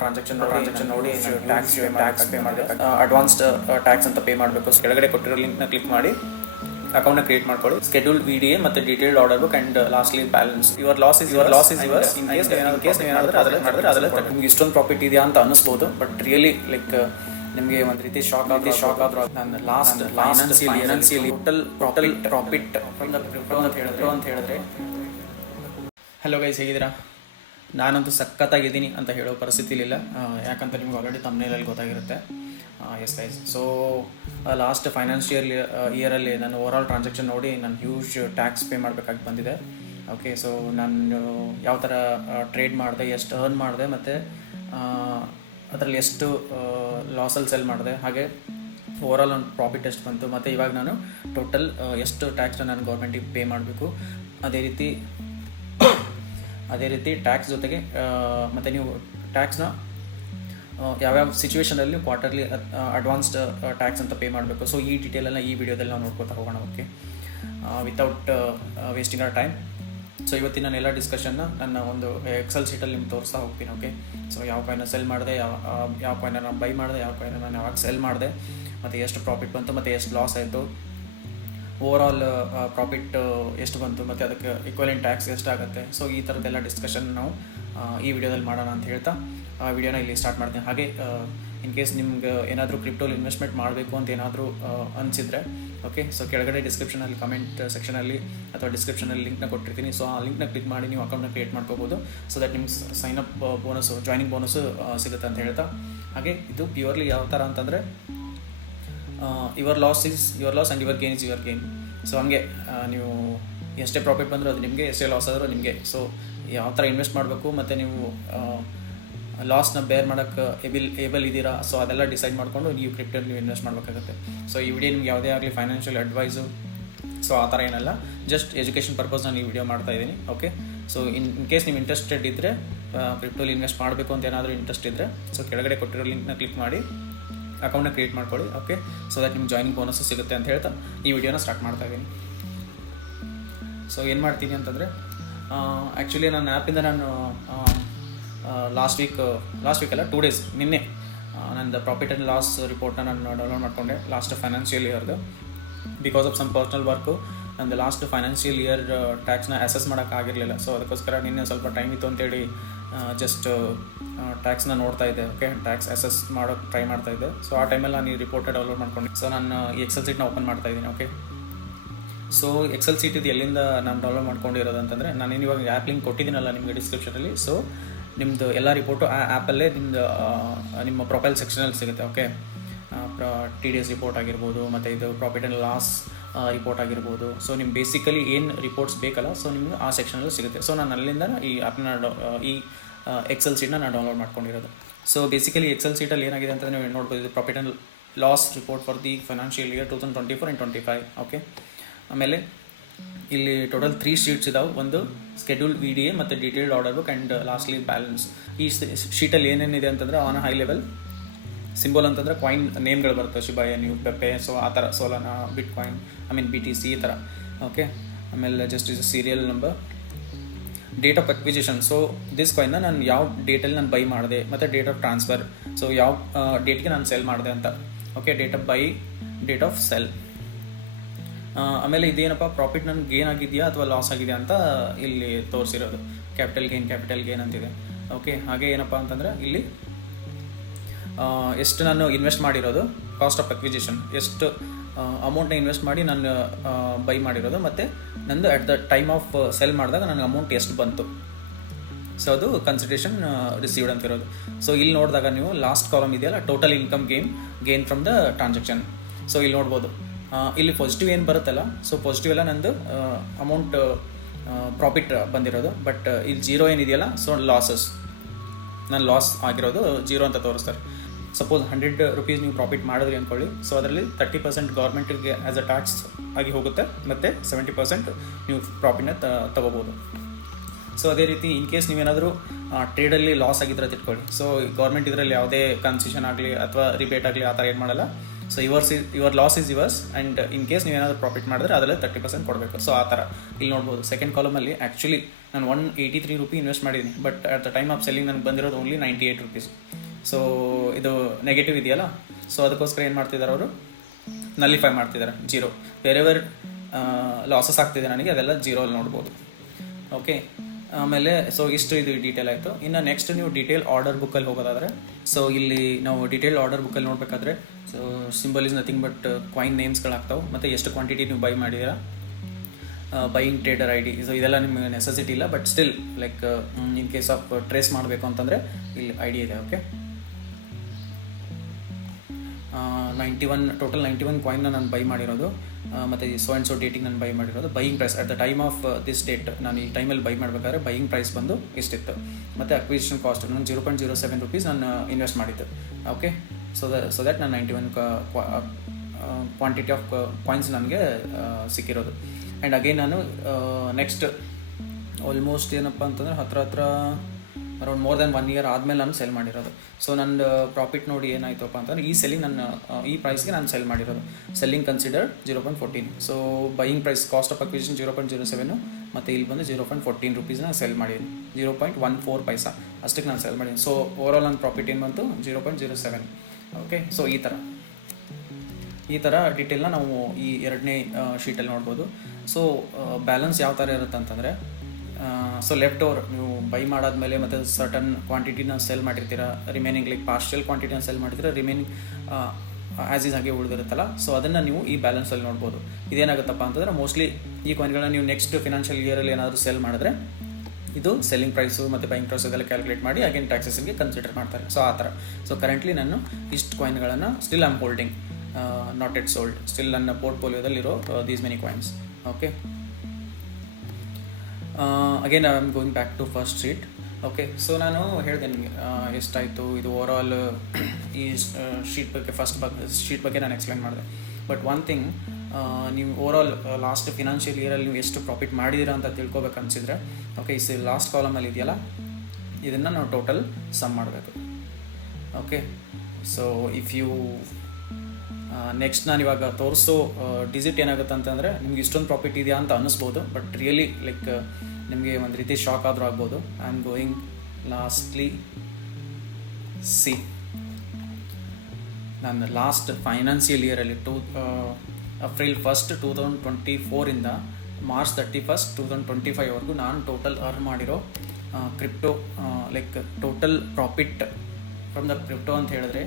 Transaction ನೋಡಿ tax pay ಮಾಡಬೇಕು. Advanced tax ಅಂತ ಪೇ ಮಾಡಬೇಕು. ಕೆಳಗಡೆ ಕೊಟ್ಟಿರೋ ಲಿಂಕ್ನ ಕ್ಲಿಕ್ ಮಾಡಿ ಅಕೌಂಟ್ನ ಕ್ರಿಯೇಟ್ ಮಾಡ್ಕೊಳ್ಳಿ. ಸ್ಕೆಡ್ಯೂಲ್ ವಿಡಿಎ ಮತ್ತೆ detailed order book and lastly balance. Your loss is yours. In case ಏನಾದರೂ ಅದರಲ್ಲಿ ನಿಮ್ಗೆ ಇಷ್ಟೊಂದು ಪ್ರಾಫಿಟ್ ಇದೆಯಾ ಅಂತ ಅನಿಸ್ಬೋದು, ಬಟ್ ರಿಯಲಿ ಲೈಕ್ ನಿಮಗೆ ಒಂದು ರೀತಿ ಶಾಕ್ ಆದ್ರೂ ನಾನು ಲಾಸ್ಟ್ ಫೈನಾನ್ಸಿಯಲಿ ಟೋಟಲ್ ಪ್ರಾಫಿಟ್ ಅಂತ ಹೇಳಿದ್ರೆ. ಹಲೋ ಗೈಸ್, ಹೇಗಿದ್ದೀರಾ? ನಾನಂತೂ ಸಖತ್ತಾಗಿದ್ದೀನಿ ಅಂತ ಹೇಳೋ ಪರಿಸ್ಥಿತಿಲಿಲ್ಲ, ಯಾಕಂತ ನಿಮ್ಗೆ ಆಲ್ರೆಡಿ ತಮ್ಮನೇಲಲ್ಲಿ ಗೊತ್ತಾಗಿರುತ್ತೆ. Yes guys, so last financial ಇಯರಲ್ಲಿ ನಾನು ಓವರ್ ಆಲ್ ಟ್ರಾನ್ಸಾಕ್ಷನ್ ನೋಡಿ ನಾನು ಹ್ಯೂಜ್ ಟ್ಯಾಕ್ಸ್ ಪೇ ಮಾಡಬೇಕಾಗಿ ಬಂದಿದೆ. ಓಕೆ, ಸೊ ನಾನು ಯಾವ ಥರ ಟ್ರೇಡ್ ಮಾಡಿದೆ, ಎಷ್ಟು ಅರ್ನ್ ಮಾಡಿದೆ, ಮತ್ತು ಅದರಲ್ಲಿ ಎಷ್ಟು ಲಾಸಲ್ಲಿ ಸೆಲ್ ಮಾಡಿದೆ, ಹಾಗೆ ಓವರ್ ಆಲ್ ನನ್ನ ಪ್ರಾಫಿಟ್ ಎಷ್ಟು ಬಂತು, ಮತ್ತು ಇವಾಗ ನಾನು ಟೋಟಲ್ ಎಷ್ಟು ಟ್ಯಾಕ್ಸ್ನ ನಾನು ಗೌರ್ಮೆಂಟಿಗೆ ಪೇ ಮಾಡಬೇಕು, ಅದೇ ರೀತಿ ಟ್ಯಾಕ್ಸ್ ಜೊತೆಗೆ ಮತ್ತು ನೀವು ಟ್ಯಾಕ್ಸ್ನ ಯಾವ್ಯಾವ ಸಿಚುವೇಷನಲ್ಲಿ ಕ್ವಾರ್ಟರ್ಲಿ ಅಡ್ವಾನ್ಸ್ಡ್ ಟ್ಯಾಕ್ಸ್ ಅಂತ ಪೇ ಮಾಡಬೇಕು. ಸೊ ಈ ಡೀಟೇಲೆಲ್ಲ ಈ ವಿಡಿಯೋದಲ್ಲಿ ನಾವು ನೋಡ್ಕೊತಾ ಹೋಗೋಣ. Okay, without wasting our time. So ಇವತ್ತಿನ ನಾನೆಲ್ಲ ಡಿಸ್ಕಷನ್ನ ನನ್ನ ಒಂದು ಎಕ್ಸೆಲ್ ಶೀಟಲ್ಲಿ ನಿಮ್ಗೆ ತೋರಿಸ್ತಾ ಹೋಗ್ತೀನಿ. ಓಕೆ, ಸೊ ಯಾವ ಕಾಯಿನ ಸೆಲ್ ಮಾಡಿದೆ, ಯಾವ ಕಾಯಿನ ನಾನು ಬೈ ಮಾಡಿದೆ, ಯಾವ ಕಾಯಿನ ನಾನು ಯಾವಾಗ ಸೆಲ್ ಮಾಡಿದೆ, ಮತ್ತು ಎಷ್ಟು ಪ್ರಾಫಿಟ್ ಬಂತು, ಮತ್ತು ಎಷ್ಟು ಲಾಸ್ ಆಯಿತು, ಓವರ್ ಆಲ್ ಪ್ರಾಫಿಟ್ ಎಷ್ಟು ಬಂತು, ಮತ್ತು ಅದಕ್ಕೆ ಈಕ್ವಲೆಂಟ್ ಟ್ಯಾಕ್ಸ್ ಎಷ್ಟಾಗುತ್ತೆ. ಸೊ ಈ ಥರದ್ದೆಲ್ಲ ಡಿಸ್ಕಷನ್ ನಾವು ಈ ವಿಡಿಯೋದಲ್ಲಿ ಮಾಡೋಣ ಅಂತ ಹೇಳ್ತಾ ವಿಡಿಯೋನ ಇಲ್ಲಿ ಸ್ಟಾರ್ಟ್ ಮಾಡ್ತೀನಿ. ಹಾಗೆ ಇನ್ ಕೇಸ್ ನಿಮ್ಗೆ ಏನಾದರೂ ಕ್ರಿಪ್ಟೋಲಿ ಇನ್ವೆಸ್ಟ್ಮೆಂಟ್ ಮಾಡಬೇಕು ಅಂತ ಏನಾದರೂ ಅನಿಸಿದರೆ, ಓಕೆ, ಸೊ ಕೆಳಗಡೆ ಡಿಸ್ಕ್ರಿಪ್ಷನಲ್ಲಿ ಕಮೆಂಟ್ ಸೆಕ್ಷನಲ್ಲಿ ಅಥವಾ ಡಿಸ್ಕ್ರಿಪ್ಷನಲ್ಲಿ ಲಿಂಕ್ನ ಕೊಟ್ಟಿರ್ತೀನಿ. ಸೊ ಆ ಲಿಂಕ್ನ ಕ್ಲಿಕ್ ಮಾಡಿ ನೀವು ಅಕೌಂಟ್ನ ಕ್ರಿಯೇಟ್ ಮಾಡ್ಕೋಬೋದು. ಸೊ ದಟ್ ನಿಮ್ಗೆ sign up bonus, joining bonus ಸಿಗುತ್ತೆ ಅಂತ ಹೇಳ್ತಾ. ಹಾಗೆ ಇದು ಪ್ಯೂರ್ಲಿ ಯಾವ ಥರ ಅಂತಂದರೆ your loss and your gain is your gain. So ಹಂಗೆ ನೀವು ಎಷ್ಟೇ ಪ್ರಾಫಿಟ್ ಬಂದರೂ ಅದು ನಿಮಗೆ, ಎಷ್ಟೇ ಲಾಸ್ ಆದರೂ ನಿಮಗೆ. ಸೊ ಯಾವ ಥರ ಇನ್ವೆಸ್ಟ್ ಮಾಡಬೇಕು, ಮತ್ತು ನೀವು ಲಾಸ್ನ ಬೇರ್ ಮಾಡೋಕ್ಕೆ ಏಬಲ್ ಇದ್ದೀರಾ, ಸೊ ಅದೆಲ್ಲ ಡಿಸೈಡ್ ಮಾಡಿಕೊಂಡು ನೀವು ಕ್ರಿಪ್ಟೋಲ್ಲಿ ನೀವು ಇನ್ವೆಸ್ಟ್ ಮಾಡಬೇಕಾಗುತ್ತೆ. ಸೊ ಈ ವಿಡಿಯೋ ನಿಮ್ಗೆ ಯಾವುದೇ ಆಗಲಿ ಫೈನಾನ್ಷಿಯಲ್ ಅಡ್ವೈಸು ಸೊ ಆ ಥರ ಏನಲ್ಲ, ಜಸ್ಟ್ ಎಜುಕೇಷನ್ ಪರ್ಪಸ್ ನಾನು ಈ ವಿಡಿಯೋ ಮಾಡ್ತಾಯಿದ್ದೀನಿ. ಓಕೆ, ಸೊ ಇನ್ ಕೇಸ್ ನೀವು ಇಂಟ್ರೆಸ್ಟೆಡ್ ಇದ್ದರೆ, ಕ್ರಿಪ್ಟೋಲಿ ಇನ್ವೆಸ್ಟ್ ಮಾಡಬೇಕು ಅಂತ ಏನಾದರೂ ಇಂಟ್ರೆಸ್ಟ್ ಇದ್ದರೆ, ಸೊ ಕೆಳಗಡೆ ಕೊಟ್ಟಿರೋ ಲಿಂಕ್ನ ಕ್ಲಿಕ್ ಮಾಡಿ ಅಕೌಂಟ್ನ ಕ್ರಿಯೇಟ್ ಮಾಡ್ಕೊಳ್ಳಿ. ಓಕೆ, ಸೊ ದಟ್ ನಿಮ್ಗೆ ಜಾಯ್ನಿಂಗ್ ಬೋನಸ್ಸು ಸಿಗುತ್ತೆ ಅಂತ ಹೇಳ್ತಾ ಈ ವಿಡಿಯೋನ ಸ್ಟಾರ್ಟ್ ಮಾಡ್ತಾಯಿದ್ದೀನಿ. ಸೊ ಏನು ಮಾಡ್ತೀನಿ ಅಂತಂದರೆ, ಆ್ಯಕ್ಚುಲಿ ನನ್ನ ಆ್ಯಪಿಂದ ನಾನು ಲಾಸ್ಟ್ ವೀಕ್ ಅಲ್ಲ 2 days ನಿನ್ನೆ ನಂದು ಪ್ರಾಫಿಟ್ ಆ್ಯಂಡ್ ಲಾಸ್ ರಿಪೋರ್ಟ್ನ ನಾನು ಡೌನ್ಲೋಡ್ ಮಾಡಿಕೊಂಡೆ ಲಾಸ್ಟ್ ಫೈನಾನ್ಷಿಯಲ್ ಇಯರ್ದು. Because of some personal work ನಂದು ಲಾಸ್ಟ್ ಫೈನಾನ್ಷಿಯಲ್ ಇಯರ್ ಟ್ಯಾಕ್ಸ್ನ ಅಸೆಸ್ ಮಾಡೋಕ್ಕಾಗಿರಲಿಲ್ಲ. ಸೊ ಅದಕ್ಕೋಸ್ಕರ ನಿನ್ನೆ ಸ್ವಲ್ಪ ಟೈಮ್ ಇತ್ತು ಅಂತೇಳಿ ಜಸ್ಟ್ ಟ್ಯಾಕ್ಸ್ನ ನೋಡ್ತಾ ಇದ್ದೆ. ಓಕೆ, ಟ್ಯಾಕ್ಸ್ ಅಸೆಸ್ ಮಾಡೋಕ್ಕೆ ಟ್ರೈ ಮಾಡ್ತಾಯಿದ್ದೆ. ಸೊ ಆ ಟೈಮಲ್ಲಿ ನಾನು ಈ ರಿಪೋರ್ಟ್ ಡೌನ್ಲೋಡ್ ಮಾಡ್ಕೊಂಡೆ. ಸೊ ನಾನು ಈ ಎಕ್ಸೆಲ್ ಶೀಟ್ನ ಓಪನ್ ಮಾಡ್ತಾಯಿದ್ದೀನಿ. ಓಕೆ, ಸೊ ಎಕ್ಸೆಲ್ ಶೀಟ್ ಇದು ಎಲ್ಲಿಂದ ನಾನು ಡೌನ್ಲೋಡ್ ಮಾಡ್ಕೊಂಡಿರೋದು ಅಂತಂದರೆ, ನಾನೇನು ಇವಾಗ ಆ್ಯಪ್ ಲಿಂಕ್ ಕೊಟ್ಟಿದ್ದೀನಲ್ಲ ನಿಮಗೆ ಡಿಸ್ಕ್ರಿಪ್ಷನಲ್ಲಿ. ಸೊ ನಿಮ್ಮದು ಎಲ್ಲ ರಿಪೋರ್ಟು ಆ ಆ್ಯಪಲ್ಲೇ ನಿಮ್ಮ ಪ್ರೊಫೈಲ್ ಸೆಕ್ಷನಲ್ಲಿ ಸಿಗುತ್ತೆ. ಓಕೆ, TDS ರಿಪೋರ್ಟ್ ಆಗಿರ್ಬೋದು, ಮತ್ತು ಇದು ಪ್ರಾಫಿಟ್ ಆ್ಯಂಡ್ ಲಾಸ್ ರಿಪೋರ್ಟ್ ಆಗಿರ್ಬೋದು. ಸೊ ನಿಮ್ಮ ಬೇಸಿಕಲಿ ಏನು ರಿಪೋರ್ಟ್ಸ್ ಬೇಕಲ್ಲ, ಸೊ ನಿಮ್ಗೆ ಆ ಸೆಕ್ಷನಲ್ಲಿ ಸಿಗುತ್ತೆ. ಸೊ ನಾನು ಅಲ್ಲಿಂದ ಈ ಆ್ಯಪ್ನ ಈ ಎಕ್ಸೆಲ್ ಶೀಟ್ನ ನಾನು ಡೌನ್ಲೋಡ್ ಮಾಡ್ಕೊಂಡಿರೋದು. ಸೊ ಬೇಸಿಕಲಿ ಎಕ್ಸೆಲ್ ಶೀಟಲ್ಲಿ ಏನಾಗಿದೆ ಅಂತ ನೀವು ನೋಡ್ಬೋದು. ಇದು profit and loss report for the financial year 2024 and 2025. Okay, ಆಮೇಲೆ ಇಲ್ಲಿ ಟೋಟಲ್ 3 ಶೀಟ್ಸ್ ಇದಾವೆ. ಒಂದು ಸ್ಕೆಡ್ಯೂಲ್ ವಿಡಿಎ ಮತ್ತು detailed order book and lastly balance. ಈ ಶೀಟಲ್ಲಿ ಏನೇನಿದೆ ಅಂತಂದರೆ, ಆನ್ ಹೈ ಲೆವೆಲ್ ಸಿಂಬಲ್ ಅಂತಂದರೆ ಕಾಯಿನ್ ನೇಮ್ಗಳು ಬರುತ್ತೆ, ಶಿಬಾಯ, ನ್ಯೂ ಪೆಪ್ಪೆ, ಸೊ ಆ ಥರ, ಸೋಲಾನ, ಬಿಟ್ ಕಾಯಿನ್, BTC ಈ ಥರ. ಓಕೆ, ಆಮೇಲೆ just is serial number, date of acquisition. So this ಕಾಯಿನ್ನ ನಾನು ಯಾವ ಡೇಟಲ್ಲಿ ನಾನು ಬೈ ಮಾಡಿದೆ, ಮತ್ತು ಡೇಟ್ ಆಫ್ ಟ್ರಾನ್ಸ್ಫರ್, ಸೊ ಯಾವ ಡೇಟ್ಗೆ ನಾನು ಸೆಲ್ ಮಾಡಿದೆ ಅಂತ. Okay, date of by, date of cell. ಆಮೇಲೆ ಇದೇನಪ್ಪ ಪ್ರಾಫಿಟ್ ನನಗೆ ಗೇನ್ ಆಗಿದೆಯಾ ಅಥವಾ ಲಾಸ್ ಆಗಿದೆಯಾ ಅಂತ ಇಲ್ಲಿ ತೋರಿಸಿರೋದು. ಕ್ಯಾಪಿಟಲ್ ಗೇನ್ ಅಂತಿದೆ. ಓಕೆ, ಹಾಗೆ ಏನಪ್ಪ ಅಂತಂದರೆ ಇಲ್ಲಿ ಎಷ್ಟು ನಾನು ಇನ್ವೆಸ್ಟ್ ಮಾಡಿರೋದು, ಕಾಸ್ಟ್ ಆಫ್ ಅಕ್ವಿಸಿಷನ್, ಎಷ್ಟು ಅಮೌಂಟ್ನ ಇನ್ವೆಸ್ಟ್ ಮಾಡಿ ನಾನು ಬೈ ಮಾಡಿರೋದು, ಮತ್ತು ನಂದು at the time of cell ಮಾಡಿದಾಗ ನನಗೆ ಅಮೌಂಟ್ ಎಷ್ಟು ಬಂತು. ಸೊ ಅದು ಕನ್ಸಿಡರೇಷನ್ ರಿಸೀವ್ಡ್ ಅಂತಿರೋದು. ಸೊ ಇಲ್ಲಿ ನೋಡಿದಾಗ ನೀವು ಲಾಸ್ಟ್ ಕಾಲಮ್ ಇದೆಯಲ್ಲ, total income gain from the transaction. So ಇಲ್ಲಿ ನೋಡ್ಬೋದು, ಇಲ್ಲಿ ಪಾಸಿಟಿವ್ ಏನು ಬರುತ್ತಲ್ಲ, ಸೊ ಪಾಸಿಟಿವ್ ಎಲ್ಲ ನಂದು ಅಮೌಂಟ್ ಪ್ರಾಫಿಟ್ ಬಂದಿರೋದು. ಬಟ್ ಇಲ್ಲಿ 0 ಏನಿದೆಯಲ್ಲ, ಸೊ ಲಾಸಸ್, ನಾನು ಲಾಸ್ ಆಗಿರೋದು 0 ಅಂತ ತೋರಿಸ್ತಾರೆ. ಸಪೋಸ್ 100 rupees ನೀವು ಪ್ರಾಫಿಟ್ ಮಾಡಿದ್ರಿ ಅಂದ್ಕೊಳ್ಳಿ. ಸೊ ಅದರಲ್ಲಿ 30% ಗೌರ್ಮೆಂಟಿಗೆ ಆ್ಯಸ್ ಅ ಟ್ಯಾಕ್ಸ್ ಆಗಿ ಹೋಗುತ್ತೆ, ಮತ್ತು 70% ನೀವು ಪ್ರಾಫಿಟ್ನ ತಗೋಬೋದು. ಸೊ ಅದೇ ರೀತಿ ಇನ್ ಕೇಸ್ ನೀವೇನಾದರೂ ಟ್ರೇಡಲ್ಲಿ ಲಾಸ್ ಆಗಿದ್ರೆ ತಿಳ್ಕೊಳ್ಳಿ. ಸೊ ಗೌರ್ಮೆಂಟ್ ಇದರಲ್ಲಿ ಯಾವುದೇ ಕನ್ಸೆಷನ್ ಆಗಲಿ ಅಥವಾ ರಿಬೇಟ್ ಆಗಲಿ ಆ ಥರ ಏನು ಮಾಡಲ್ಲ. So your loss is yours, and in case ನೀವೇನಾದರೂ ಪ್ರಾಫಿಟ್ ಮಾಡಿದ್ರೆ ಅದರಲ್ಲಿ 30% ಕೊಡಬೇಕು. ಸೊ ಆ ಥರ ಇಲ್ಲಿ ನೋಡ್ಬೋದು ಸೆಕೆಂಡ್ ಕಾಲಮಲ್ಲಿ ಆ್ಯಕ್ಚುಲಿ ನಾನು 183 ರೂಪಿ ಇನ್ವೆಸ್ಟ್ ಮಾಡಿದ್ದೀನಿ, but at the time of selling ನನಗೆ ಬಂದಿರೋದು ಓನ್ಲಿ 98 ರೂಪೀಸ್. ಸೊ ಇದು ನೆಗೆಟಿವ್ ಇದೆಯಲ್ಲ, ಸೊ ಅದಕ್ಕೋಸ್ಕರ ಏನು ಮಾಡ್ತಿದ್ದಾರೆ ಅವರು, ನಲ್ಲಿಫೈ ಮಾಡ್ತಿದ್ದಾರೆ, ಜೀರೋ. ಬೇರೆಯವರು ಲಾಸಸ್ ಆಗ್ತಿದೆ ನನಗೆ, ಅದೆಲ್ಲ ಜೀರೋಲ್ಲಿ ನೋಡ್ಬೋದು. ಓಕೆ, ಆಮೇಲೆ ಸೊ ಇಷ್ಟು ಇದು ಡೀಟೇಲ್ ಆಯಿತು. ಇನ್ನು ನೆಕ್ಸ್ಟ್ ನೀವು ಡೀಟೇಲ್ ಆರ್ಡರ್ ಬುಕ್ಕಲ್ಲಿ ಹೋಗೋದಾದರೆ, ಸೊ ಇಲ್ಲಿ ನಾವು ಡೀಟೇಲ್ ಆರ್ಡರ್ ಬುಕ್ಕಲ್ಲಿ ನೋಡಬೇಕಾದ್ರೆ so symbol is nothing but coin ನೇಮ್ಸ್ಗಳಾಗ್ತಾವೆ, ಮತ್ತು ಎಷ್ಟು ಕ್ವಾಂಟಿಟಿ ನೀವು ಬೈ ಮಾಡಿದ್ದೀರಾ, buying trader I D. So ಇದೆಲ್ಲ ನಿಮಗೆ ನೆಸೆಸಿಟಿ ಇಲ್ಲ, but still like in case of trace ಮಾಡಬೇಕು ಅಂತಂದರೆ ಇಲ್ಲಿ ಐ ಡಿ ಇದೆ. ಓಕೆ, 91 ಕಾಯಿನ್ನ ನಾನು ಬೈ ಮಾಡಿರೋದು, ಮತ್ತು ಸೊ ಆ್ಯಂಡ್ ಸೊ ಡೇಟಿಗೆ ನಾನು ಬೈ ಮಾಡಿರೋದು. Buying price at the time of this date, ನಾನು ಈ ಟೈಮಲ್ಲಿ ಬೈ ಮಾಡಬೇಕಾದ್ರೆ ಬೈಯಿಂಗ್ ಪ್ರೈಸ್ ಬಂದು ಇಷ್ಟಿತ್ತು, ಮತ್ತು ಅಕ್ವಿಸಿಷನ್ ಕಾಸ್ಟ್ ನಾನು 0.07 ರೂಪೀಸ್ ನಾನು ಇನ್ವೆಸ್ಟ್ ಮಾಡಿದ್ದು. ಓಕೆ, ಸೊ ದ್ಯಾಟ್ ನಾನು 91 ಕ್ವಾಂಟಿಟಿ ಆಫ್ ಕಾಯಿನ್ಸ್ ನನಗೆ ಸಿಕ್ಕಿರೋದು. ಆ್ಯಂಡ್ ಅಗೇನ್ ನಾನು ನೆಕ್ಸ್ಟ್ ಆಲ್ಮೋಸ್ಟ್ ಏನಪ್ಪ ಅಂತಂದರೆ ಹತ್ರ ಅರೌಂಡ್ ಮೋರ್ ದೆನ್ 1 ಇಯರ್ ಆದಮೇಲೆ ನಾನು ಸೆಲ್ ಮಾಡಿರೋದು. ಸೊ ನನ್ನ ಪ್ರಾಫಿಟ್ ನೋಡಿ ಏನಾಯ್ತಪ್ಪ ಅಂತಂದರೆ ಈ ಸೆಲ್ಲಿಂಗ್ ನನ್ನ ಈ ಪ್ರೈಸ್ಗೆ ನಾನು ಸೆಲ್ ಮಾಡಿರೋದು. Selling considered 0.14. So buying price cost of acquisition 0.07, ಮತ್ತು ಇಲ್ಲಿ ಬಂದು 0.14 ರೂಪೀಸ್ನ ಸೆಲ್ ಮಾಡಿದ್ದೀನಿ, 0.14 ಪೈಸಾ ಅಷ್ಟಕ್ಕೆ ನಾನು ಸೆಲ್ ಮಾಡಿದ್ದೀನಿ. ಸೊ ಓವರಾಲ್ ನನ್ನ ಪ್ರಾಫಿಟ್ ಏನು ಬಂತು 0.07. ಓಕೆ, ಸೊ ಈ ಥರ ಡೀಟೇಲ್ನ ನಾವು ಈ ಎರಡನೇ ಶೀಟಲ್ಲಿ ನೋಡ್ಬೋದು. ಸೊ ಬ್ಯಾಲೆನ್ಸ್ ಯಾವ ಥರ ಇರುತ್ತೆ ಅಂತಂದರೆ, ಸೊ ಲೆಫ್ಟ್ ಓವರ್ ನೀವು ಬೈ ಮಾಡಾದ್ಮೇಲೆ ಮತ್ತು ಸರ್ಟನ್ ಕ್ವಾಂಟಿಟಿನ ಸೆಲ್ ಮಾಡಿರ್ತೀರ, ರಿಮೈನಿಂಗ್ ಲೈಕ್ ಪಾರ್ಷಿಯಲ್ ಕ್ವಾಂಟಿಟಿನ ಸೆಲ್ ಮಾಡಿರ್ತೀರ, ರಿಮೈನಿಂಗ್ ಆ್ಯಸ್ ಈಸ್ ಹಾಗೆ ಉಳಿದಿರುತ್ತಲ್ಲ, ಸೊ ಅದನ್ನು ನೀವು ಈ ಬ್ಯಾಲೆನ್ಸಲ್ಲಿ ನೋಡ್ಬೋದು. ಇದೇನಾಗುತ್ತಪ್ಪ ಅಂತಂದರೆ ಮೋಸ್ಟ್ಲಿ ಈ ಕಾಯಿನ್ಗಳನ್ನ ನೀವು ನೆಕ್ಸ್ಟ್ ಫಿನಾನ್ಷಿಯಲ್ ಇಯರಲ್ಲಿ ಏನಾದರೂ ಸೆಲ್ ಮಾಡಿದ್ರೆ ಇದು ಸೆಲ್ಲಿಂಗ್ ಪ್ರೈಸು ಮತ್ತು ಬೈಯಿಂಗ್ ಪ್ರೈಸ್ ಅದೆಲ್ಲ ಕ್ಯಾಲ್ಕುಲೇಟ್ ಮಾಡಿ ಅಗೇನ್ ಟ್ಯಾಕ್ಸಸ್ಗೆ ಕನ್ಸಿಡರ್ ಮಾಡ್ತಾರೆ. ಸೊ ಆ ಥರ. ಸೊ ಕರೆಂಟ್ಲಿ ನಾನು ಇಷ್ಟು ಕಾಯಿನ್ಗಳನ್ನು still I am holding, not yet sold, still ನನ್ನ ಪೋರ್ಟ್ಫೋಲಿಯೋದಲ್ಲಿರೋ these many coins. Okay, again I am going back to first sheet. Okay, so ನಾನು ಹೇಳಿದೆ ನಿಮಗೆ ಎಷ್ಟಾಯಿತು ಇದು ಓವರಾಲ್ ಈ ಶೀಟ್ ಬಗ್ಗೆ, ಫಸ್ಟ್ ಶೀಟ್ ಬಗ್ಗೆ ನಾನು ಎಕ್ಸ್ಪ್ಲೈನ್ ಮಾಡಿದೆ. ಬಟ್ ಒನ್ ಥಿಂಗ್, ನೀವು ಓವರಾಲ್ ಲಾಸ್ಟ್ ಫಿನಾನ್ಷಿಯಲ್ ಇಯರಲ್ಲಿ ನೀವು ಎಷ್ಟು ಪ್ರಾಫಿಟ್ ಮಾಡಿದ್ದೀರಾ ಅಂತ ತಿಳ್ಕೊಬೇಕು ಅನಿಸಿದರೆ, ಓಕೆ, ಈ ಲಾಸ್ಟ್ ಕಾಲಮಲ್ಲಿ ಇದೆಯಲ್ಲ ಇದನ್ನು ನಾವು ಟೋಟಲ್ ಸಮ್ ಮಾಡಬೇಕು. Okay, so if you next ನಾನು ಇವಾಗ ತೋರಿಸೋ ಡಿಜಿಟ್ ಏನಾಗುತ್ತೆ ಅಂತಂದರೆ ನಿಮ್ಗೆ ಇಷ್ಟೊಂದು ಪ್ರಾಫಿಟ್ ಇದೆಯಾ ಅಂತ ಅನ್ನಿಸ್ಬೋದು, ಬಟ್ ರಿಯಲಿ ಲೈಕ್ ನಿಮಗೆ ಒಂದು ರೀತಿ ಶಾಕ್ ಆದರೂ ಆಗ್ಬೋದು. I am going lastly C, ನಾನು ಲಾಸ್ಟ್ ಫೈನಾನ್ಷಿಯಲ್ ಇಯರಲ್ಲಿ ಏಪ್ರಿಲ್ 1, 2024 ಮಾರ್ಚ್ 31, 2025 ನಾನು ಟೋಟಲ್ ಅರ್ನ್ ಮಾಡಿರೋ crypto like total profit from the crypto ಅಂತ ಹೇಳಿದ್ರೆ